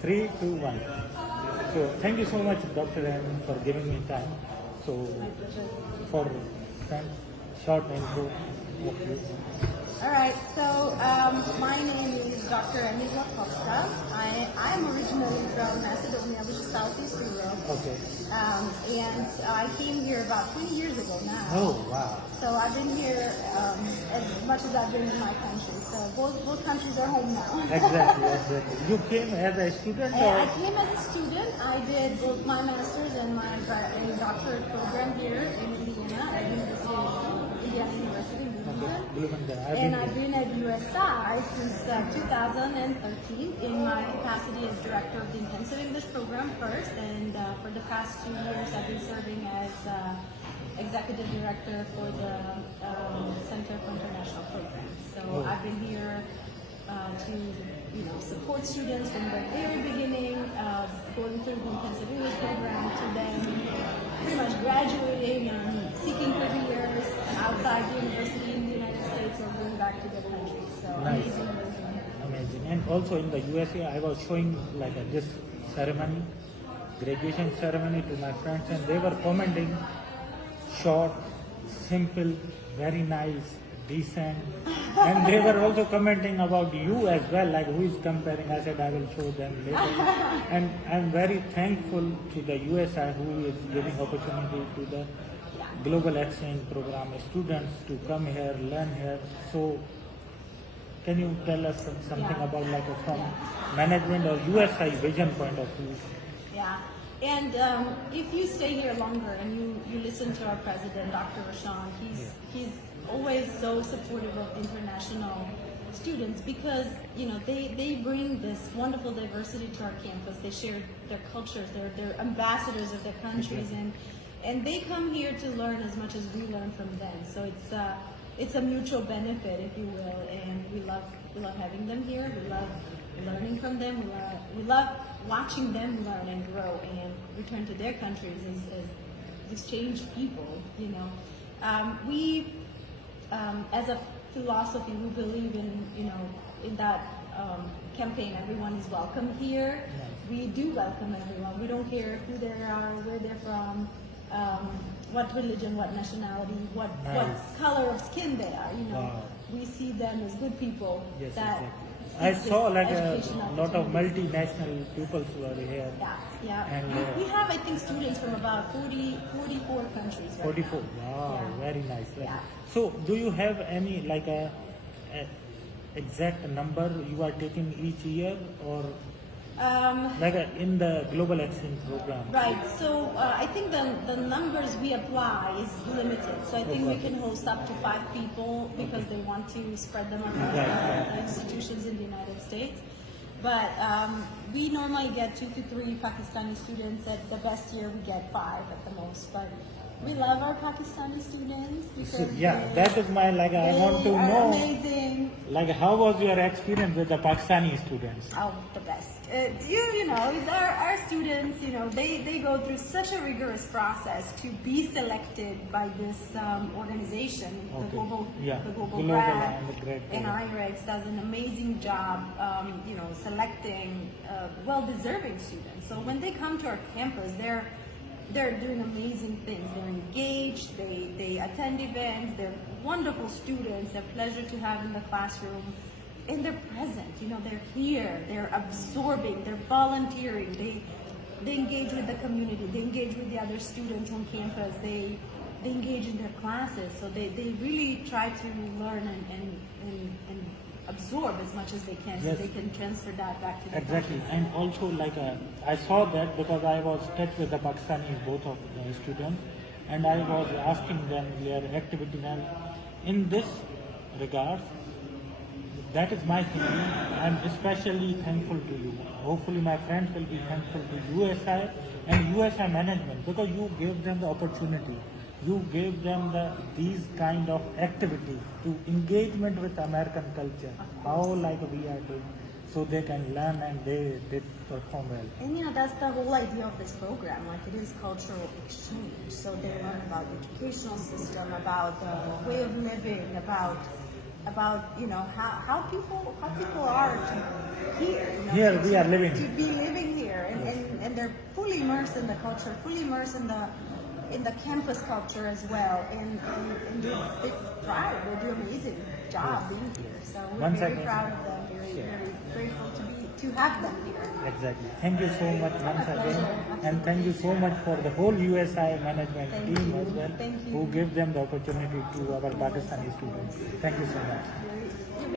3, 2, 1. So thank you so much, Dr. M, for giving me time. So My pleasure. for thanks, short intro of you. All right, so my name is Dr. Zafar Bhutto. I'm originally from Macedonia, which is Southeast Europe. Okay. And I came here about 20 years ago now. Oh, wow. So I've been here as much as I've been in my country. So both countries are home now. Exactly. You came as a student or? I came as a student. I did both my master's and my doctorate program here in Indiana at Indiana University in Bloomington. And I've been at USI since 2013 in my capacity as director of the intensive English program first, and for the past 2 years I've been serving as executive director for the Center for International Programs. So I've been here to support students from the very beginning, going through the intensive English program to then pretty much graduating and seeking careers outside the university in the United States or going back to their countries. So Nice. amazing. Amazing. And also in the USA, I was showing like this ceremony, graduation ceremony to my friends, and they were commenting, short, simple, very nice, decent. And they were also commenting about you as well, like who is comparing. I said I will show them later. And I'm very thankful to the USI who is giving opportunity to the global exchange program students to come here, learn here. So can you tell us something about like from management or USI vision point of view? Yeah. And if you stay here longer and you listen to our president, Dr. Rashan, he's always so supportive of international students because they bring this wonderful diversity to our campus. They share their cultures. They're ambassadors of their countries, and they come here to learn as much as we learn from them. So it's a mutual benefit, if you will, and we love having them here. We love learning from them. We love watching them learn and grow and return to their countries as exchange people. We as a philosophy, we believe in that campaign. Everyone is welcome here. We do welcome everyone. We don't care who they are, where they're from, what religion, what nationality, what color of skin they are. Wow. We see them as good people. Yes, that exactly. I saw like a education lot of opportunity. multinational people who are here. Yeah. And, we have, I think, students from about 44 countries. Right 44. now. Wow, Yeah. very nice. Yeah. So, do you have any like a exact number you are taking each year, or in the global exchange program? Right. So I think the numbers we apply is limited. So I think we can host up to 5 people because they want to spread them across the institutions in the United States. But we normally get 2 to 3 Pakistani students. At the best year, we get 5 at the most. But we love our Pakistani students because that is my I want to are know. Amazing. How was your experience with the Pakistani students? Oh, the best. Our students, they go through such a rigorous process to be selected by this organization, the Global Grad, and IREX does an amazing job, selecting well-deserving students. So when they come to our campus, they're doing amazing things. They're engaged, they attend events, they're wonderful students, they're a pleasure to have in the classroom. And they're present, they're here, they're absorbing, they're volunteering, they engage with the community, they engage with the other students on campus, they engage in their classes, so they really try to learn and absorb as much as they can, so they can transfer that back to the Exactly, countries. and also I saw that because I was touched with the Pakistanis, both of the students, and I was asking them their activity, and in this regard, that is my feeling. I'm especially thankful to you. Hopefully my friends will be thankful to USI and USI management because you gave them the opportunity. You gave them these kind of activities to engagement with American culture. How we are doing. So they can learn and they perform well. And that's the whole idea of this program. It is cultural exchange. So they learn about the educational system, about the way of living, about how people are here. Here we are living. To be living fully immersed in the culture, fully immersed in the campus culture as well, and do big proud. They do an amazing job being here. So we're Once very again, proud of them. Very grateful to have them here. Exactly. Thank you so much once My again. pleasure. And thank you so much for the whole USI management Thank team you. as well, Thank you. who give them the opportunity to our Pakistani students. Thank you so much. Very